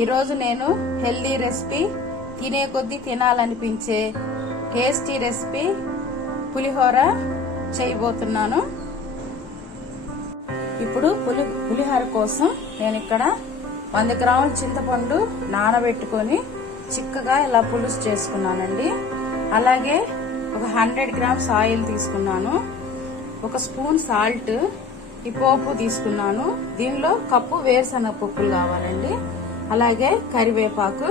ఈరోజు నేను healthy recipe, తినే కొద్దీ తినాలనిపించే టేస్టీ రెసిపీ పులిహోర చేయబోతున్నాను. ఇప్పుడు పులిహోర కోసం నేను ఇక్కడ 100 గ్రాముల చింతపండు నానబెట్టుకొని చిక్కగా ఇలా పులుసు చేసుకున్నానండి. అలాగే ఒక 100 గ్రామ్స్ ఆయిల్ తీసుకున్నాను, 1 స్పూన్ సాల్ట్, ఈ పోపు తీసుకున్నాను. దీనిలో కప్పు వేరుశనగ పప్పులు కావాలండి. అలాగే కరివేపాకు,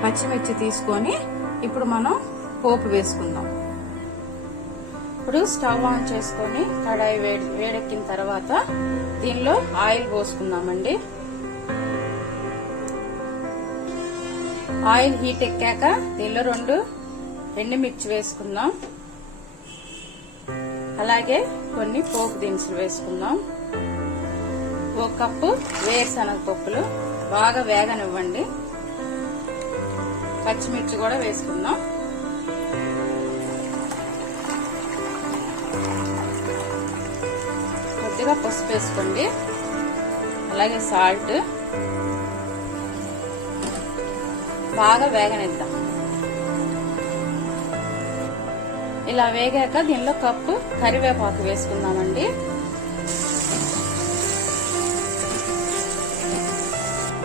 పచ్చిమిర్చి తీసుకొని ఇప్పుడు మనం పోపు వేసుకుందాం. ఇప్పుడు స్టవ్ ఆన్ చేసుకొని కడాయి వేడెక్కిన తర్వాత దీనిలో ఆయిల్ పోసుకుందామండి. ఆయిల్ హీట్ ఎక్కాక దీనిలో 2 ఎండుమిర్చి వేసుకుందాం. అలాగే కొన్ని పోపు దినుసులు వేసుకుందాం. 1 కప్పు వేరుశనగ పప్పులు బాగా వేగనివ్వండి. పచ్చిమిర్చి కూడా వేసుకుందాం. కొద్దిగా పసుపు వేసుకోండి. అలాగే సాల్ట్ బాగా వేగనిద్దాం. ఇలా వేగాక దీనిలో కప్పు కరివేపాకు వేసుకుందామండి.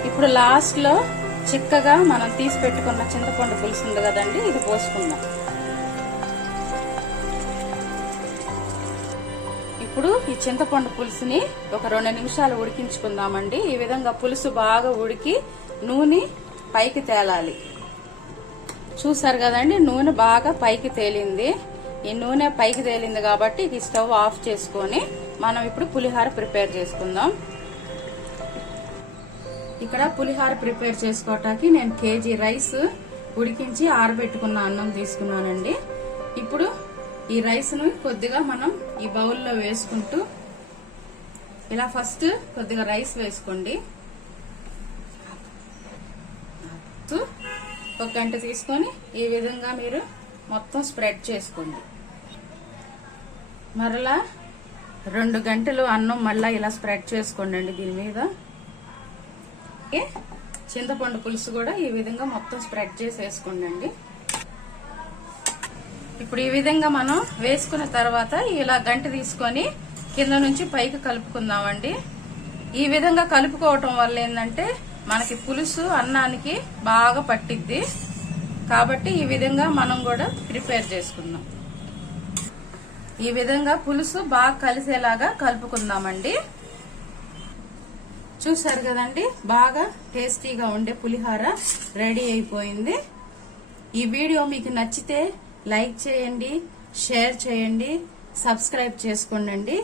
ఇప్పుడు లాస్ట్ లో చిక్కగా మనం తీసి పెట్టుకున్న చింతపండు పులుసు ఉంది కదండి, ఇది పోసుకుందాం. ఇప్పుడు ఈ చింతపండు పులుసుని ఒక 2 నిమిషాలు ఉడికించుకుందామండి. ఈ విధంగా పులుసు బాగా ఉడికి నూనె పైకి తేలాలి. చూసారు కదండి, నూనె బాగా పైకి తేలింది. ఈ నూనె పైకి తేలింది కాబట్టి ఇది స్టవ్ ఆఫ్ చేసుకొని మనం ఇప్పుడు పులిహోర ప్రిపేర్ చేసుకుందాం. ఇక్కడ పులిహోర ప్రిపేర్ చేసుకోవటానికి నేను కేజీ రైస్ ఉడికించి ఆరబెట్టుకున్న అన్నం తీసుకున్నానండి. ఇప్పుడు ఈ రైస్ ను కొద్దిగా మనం ఈ బౌల్లో వేసుకుంటూ ఇలా ఫస్ట్ కొద్దిగా రైస్ వేసుకోండి. 1 గంట తీసుకొని ఈ విధంగా మీరు మొత్తం స్ప్రెడ్ చేసుకోండి. మరలా 2 గంటలు అన్నం మళ్ళా ఇలా స్ప్రెడ్ చేసుకోండి. దీని మీద చింతపండు పులుసు కూడా ఈ విధంగా మొత్తం స్ప్రెడ్ చేసి వేసుకోండి. ఇప్పుడు ఈ విధంగా మనం వేసుకున్న తర్వాత ఇలా గంట తీసుకొని కింద నుంచి పైకి కలుపుకుందామండి. ఈ విధంగా కలుపుకోవటం వల్ల ఏంటంటే మనకి పులుసు అన్నానికి బాగా పట్టిద్ది. కాబట్టి ఈ విధంగా మనం కూడా ప్రిపేర్ చేసుకుందాం. ఈ విధంగా పులుసు బాగా కలిసేలాగా కలుపుకుందామండి. చూసారు కదండి, బాగా టేస్టీగా ఉండే పులిహోర రెడీ అయిపోయింది. ఈ వీడియో మీకు నచ్చితే లైక్ చేయండి, షేర్ చేయండి, సబ్స్క్రైబ్ చేసుకోండి.